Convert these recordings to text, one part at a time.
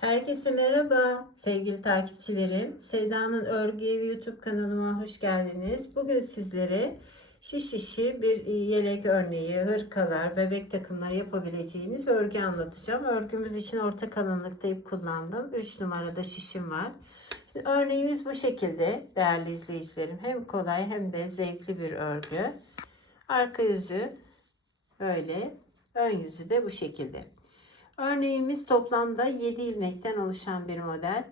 Herkese merhaba sevgili takipçilerim. Sevda'nın Örgü Evi YouTube kanalıma hoş geldiniz. Bugün sizlere şiş şişi bir yelek örneği, hırkalar, bebek takımları yapabileceğiniz örgü anlatacağım. Örgümüz için orta kalınlıkta ip kullandım. 3 numarada şişim var. Şimdi örneğimiz bu şekilde değerli izleyicilerim. Hem kolay hem de zevkli bir örgü. Arka yüzü böyle, ön yüzü de bu şekilde. Örneğimiz toplamda 7 ilmekten oluşan bir model.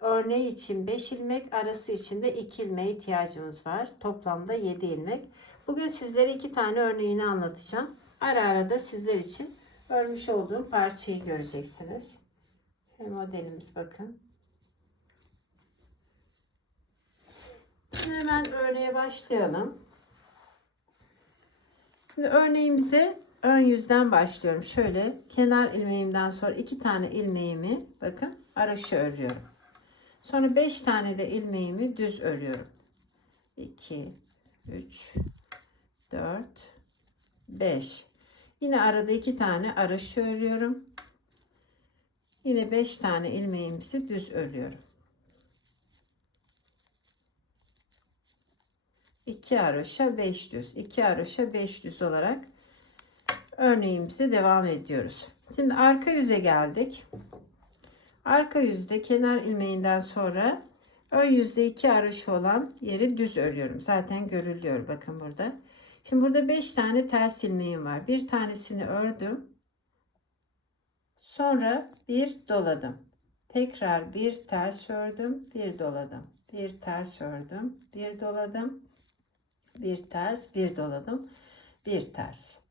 Örneği için 5 ilmek, arası için de 2 ilmeğe ihtiyacımız var. Toplamda 7 ilmek. Bugün sizlere 2 tane örneğini anlatacağım. Ara ara da sizler için örmüş olduğum parçayı göreceksiniz. Modelimiz bakın. Şimdi hemen örneğe başlayalım. Şimdi örneğimize ön yüzden başlıyorum. Şöyle kenar ilmeğimden sonra iki tane ilmeğimi bakın araşı örüyorum. Sonra beş tane de ilmeğimi düz örüyorum. 2 3 4 5 Yine arada iki tane araşı örüyorum. Yine beş tane ilmeğimizi düz örüyorum. 2 haroşa 5 düz 2 haroşa 5 düz olarak örneğimize devam ediyoruz. Şimdi arka yüze geldik. Arka yüzde kenar ilmeğinden sonra ön yüzde 2 haroşa olan yeri düz örüyorum. Zaten görülüyor bakın burada. Şimdi burada 5 tane ters ilmeğim var. Bir tanesini ördüm. Sonra bir doladım. Tekrar bir ters ördüm, bir doladım. Bir ters ördüm, bir doladım bir ters bir doladım bir ters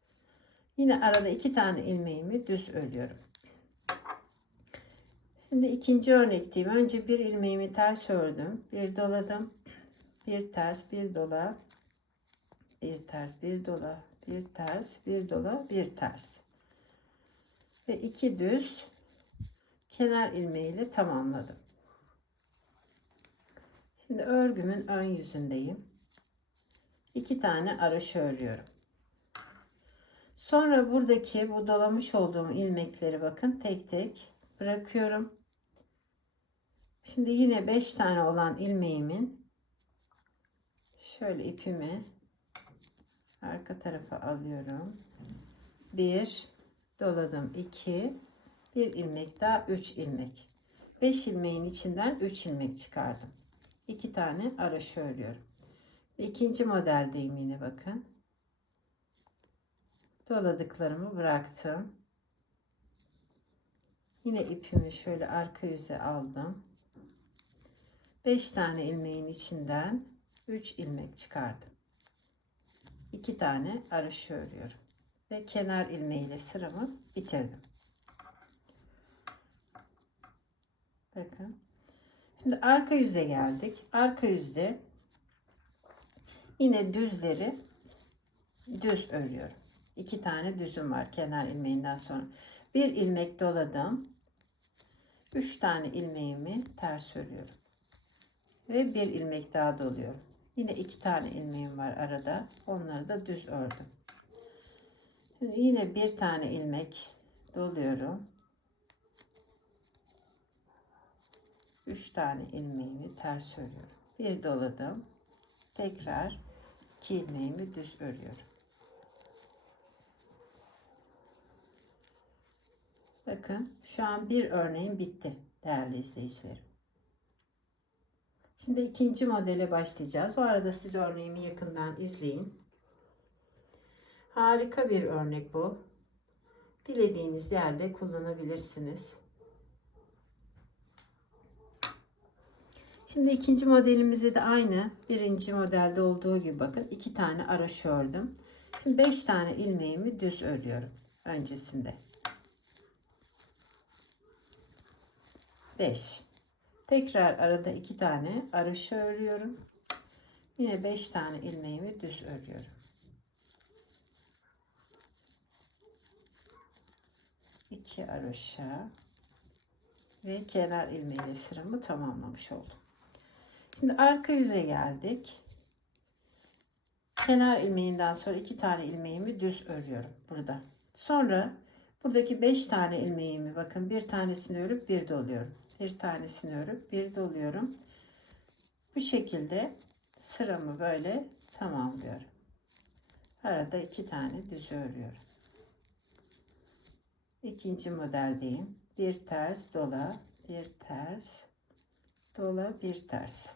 yine arada iki tane ilmeğimi düz örüyorum. Şimdi ikinci örnekteyim önce bir ilmeğimi ters ördüm. Bir doladım. Bir ters bir dola. Bir ters bir dola. Bir ters bir dola bir ters. Ve iki düz kenar ilmeğiyle tamamladım. Şimdi örgümün ön yüzündeyim. İki tane araş örüyorum. Sonra buradaki bu dolamış olduğum ilmekleri bakın tek tek bırakıyorum. Şimdi yine 5 tane olan ilmeğimin şöyle ipimi arka tarafa alıyorum. 1 doladım 2 bir ilmek daha 3 ilmek. 5 ilmeğin içinden 3 ilmek çıkardım. 2 tane araş örüyorum. İkinci modeldeyim yine bakın. Doladıklarımı bıraktım. Yine ipimi şöyle arka yüze aldım. 5 tane ilmeğin içinden 3 ilmek çıkardım. 2 tane araşı örüyorum. Ve kenar ilmeğiyle sıramı bitirdim. Bakın. Şimdi arka yüze geldik. Arka yüzde Yine düzleri düz örüyorum. İki tane düzüm var kenar ilmeğinden sonra. Bir ilmek doladım. Üç tane ilmeğimi ters örüyorum. Ve bir ilmek daha doluyorum. Yine iki tane ilmeğim var arada. Onları da düz ördüm. Şimdi yine bir tane ilmek doluyorum. Üç tane ilmeğimi ters örüyorum. Bir doladım. Tekrar 2 ilmeğimi düz örüyorum. Bakın şu an bir örneğim bitti değerli izleyicilerim. Şimdi ikinci modele başlayacağız. Bu arada siz örneğimi yakından izleyin. Harika bir örnek bu. Dilediğiniz yerde kullanabilirsiniz. Şimdi ikinci modelimizi de aynı birinci modelde olduğu gibi bakın iki tane araş ördüm. Şimdi beş tane ilmeğimi düz örüyorum öncesinde. Beş. Tekrar arada iki tane araş örüyorum. Yine beş tane ilmeğimi düz örüyorum. İki araşa ve kenar ilmeğiyle sıramı tamamlamış oldum. Şimdi arka yüze geldik. Kenar ilmeğinden sonra iki tane ilmeğimi düz örüyorum burada. Sonra Buradaki 5 tane ilmeğimi bakın bir tanesini örüp bir doluyorum. Bir tanesini örüp bir doluyorum. Bu şekilde sıramı böyle tamamlıyorum. Arada iki tane düz örüyorum. İkinci modeldeyim. Bir ters dola, bir ters dola, bir ters.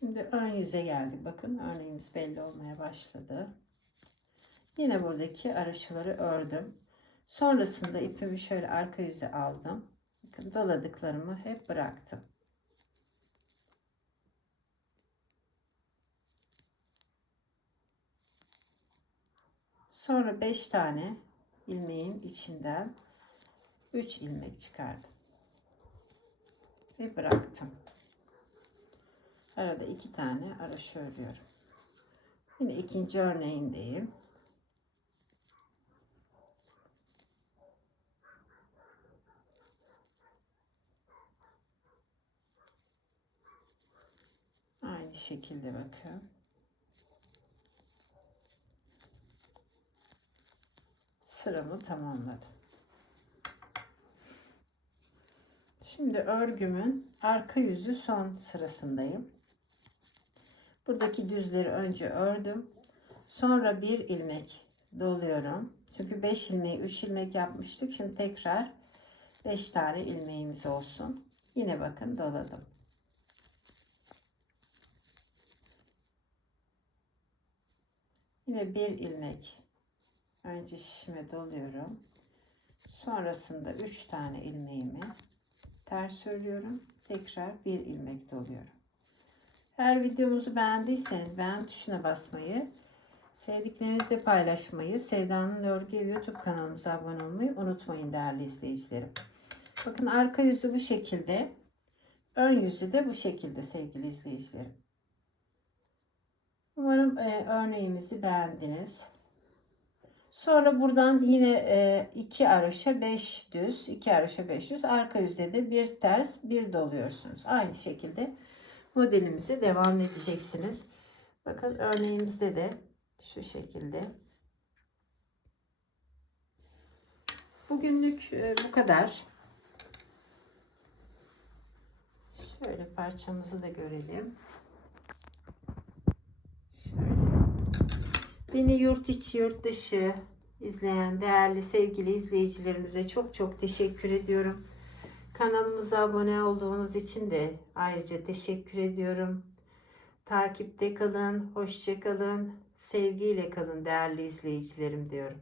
Şimdi ön yüze geldik. Bakın örneğimiz belli olmaya başladı. Yine buradaki araşıları ördüm. Sonrasında ipimi şöyle arka yüze aldım. Bakın doladıklarımı hep bıraktım. Sonra 5 tane ilmeğin içinden 3 ilmek çıkardım. Ve bıraktım. Arada iki tane araşı örüyorum. Yine ikinci örneğindeyim. Aynı şekilde bakın. Sıramı tamamladım. Şimdi örgümün arka yüzü son sırasındayım. Buradaki düzleri önce ördüm. Sonra bir ilmek doluyorum. Çünkü 5 ilmeği 3 ilmek yapmıştık. Şimdi tekrar 5 tane ilmeğimiz olsun. Yine bakın doladım. Yine bir ilmek önce şişime doluyorum. Sonrasında 3 tane ilmeğimi ters örüyorum. Tekrar bir ilmek doluyorum. Eğer videomuzu beğendiyseniz beğen tuşuna basmayı, sevdiklerinizle paylaşmayı, Sevda'nın Örgü YouTube kanalımıza abone olmayı unutmayın değerli izleyicilerim. Bakın arka yüzü bu şekilde. Ön yüzü de bu şekilde sevgili izleyicilerim. Umarım e, örneğimizi beğendiniz. Sonra buradan yine e, iki araşa 5 düz, iki araşa 5 düz. Arka yüzde de bir ters, bir doluyorsunuz. Aynı şekilde modelimize devam edeceksiniz. Bakın örneğimizde de şu şekilde. Bugünlük e, bu kadar. Şöyle parçamızı da görelim. Şöyle. Beni yurt içi yurt dışı izleyen değerli sevgili izleyicilerimize çok çok teşekkür ediyorum. Kanalımıza abone olduğunuz için de ayrıca teşekkür ediyorum. Takipte kalın, hoşça kalın, sevgiyle kalın değerli izleyicilerim diyorum.